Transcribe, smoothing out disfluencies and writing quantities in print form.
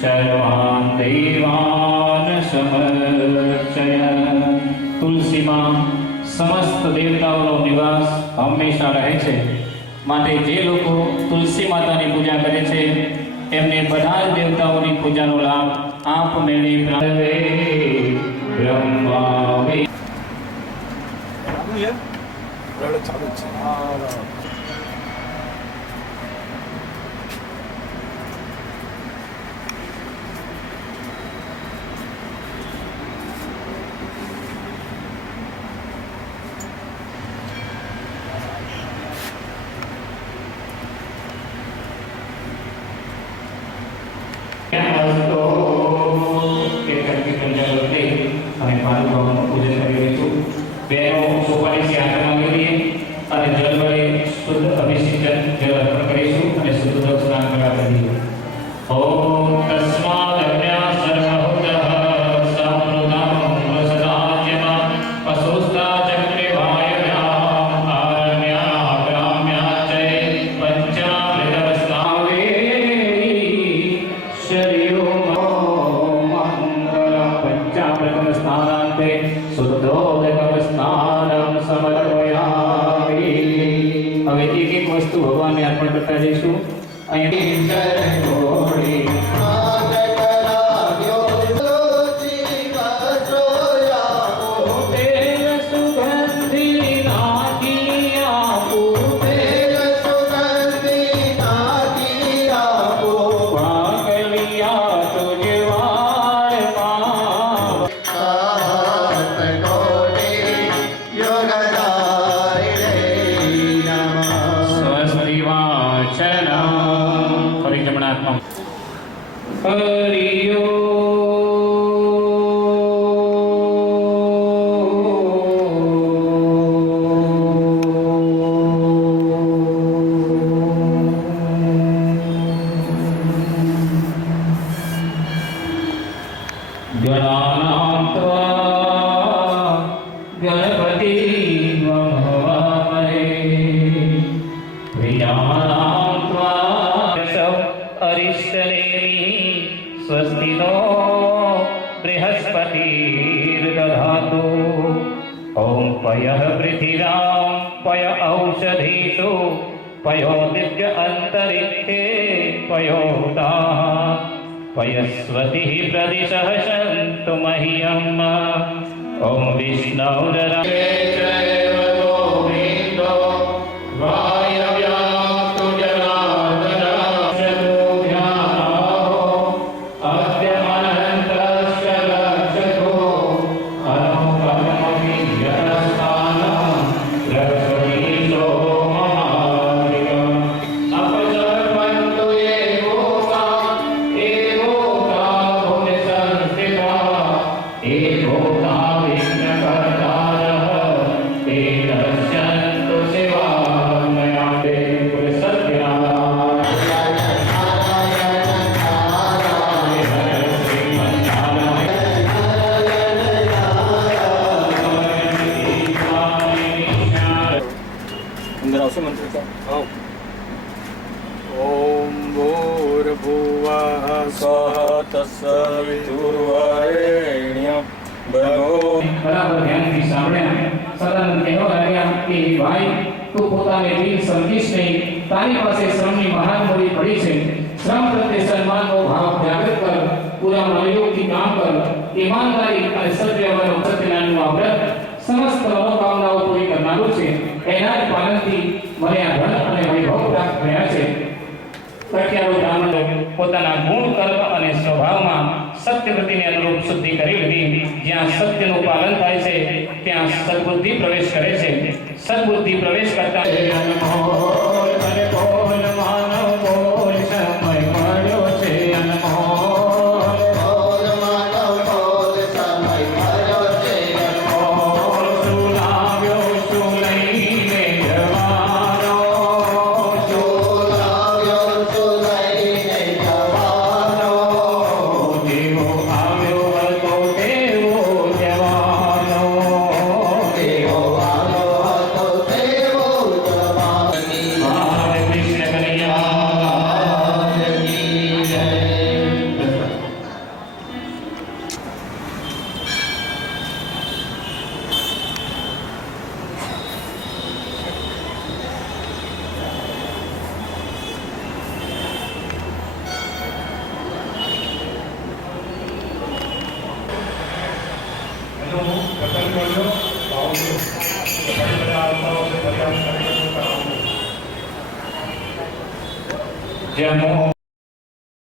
सर्वान् देवान् समर्चय। तुलसी में समस्त देवताओं निवास हमेशा रहे छे, माटे जे लोको तुलसी माता की पूजा करे छे एमने बधा देवताओं की पूजा नो लाभ आप मेळवी ब्रह्मा भगवान ने अर्पण करता जैसु स्वस्ति नो बृहस्पतिर्दधातु। ओम पयः पृथिव्यां पय औषधीषु पयो दिव्य अंतरिक्षे पयोदाः पयस्वतिः प्रदिशः सन्तु मह्यम्। ओम विष्णुर्दरा ओम भूर्भुवः स्वः तत्सवितुर्वरेण्यं भर्गो। बराबर ध्यान થી સાંભળ્યા સદાનંદ કહેવા લાગ્યા કે ભાઈ તું પોતાને દિલ સમજીશ નહીં, તારી પાસે શ્રમની મહાન મૂડી પડી છે, શ્રમ પ્રત્યે સન્માનનો ભાવ જાગૃત કર, પૂરા મનોયોગથી કામ કર, ઈમાનદારી અને સત્યવ્યવહારનો સત્યનારાયણનું આ વ્રત સમસ્ત મનોકામનાઓ પૂરી કરનારું છે, એના જ પાલનથી મને આ ધન અને વૈભવ પ્રાપ્ત થયા છે। પ્રખ્યાત બ્રાહ્મણ પોતાના ગુણ કર્મ અને સ્વભાવમાં સત્યવૃત્તિને અનુરૂપ શુદ્ધિ કરી લીધી। જ્યાં સત્યનું પાલન થાય છે ત્યાં સદબુદ્ધિ પ્રવેશ કરે છે। સદબુદ્ધિ પ્રવેશ કરતા Hare Krishna Kanaya એનું જતન કરજો, ભાવજો. ઘણી બધા આવતા હોય ફરી કાર્યક્રમો કરાવજો. જેમનો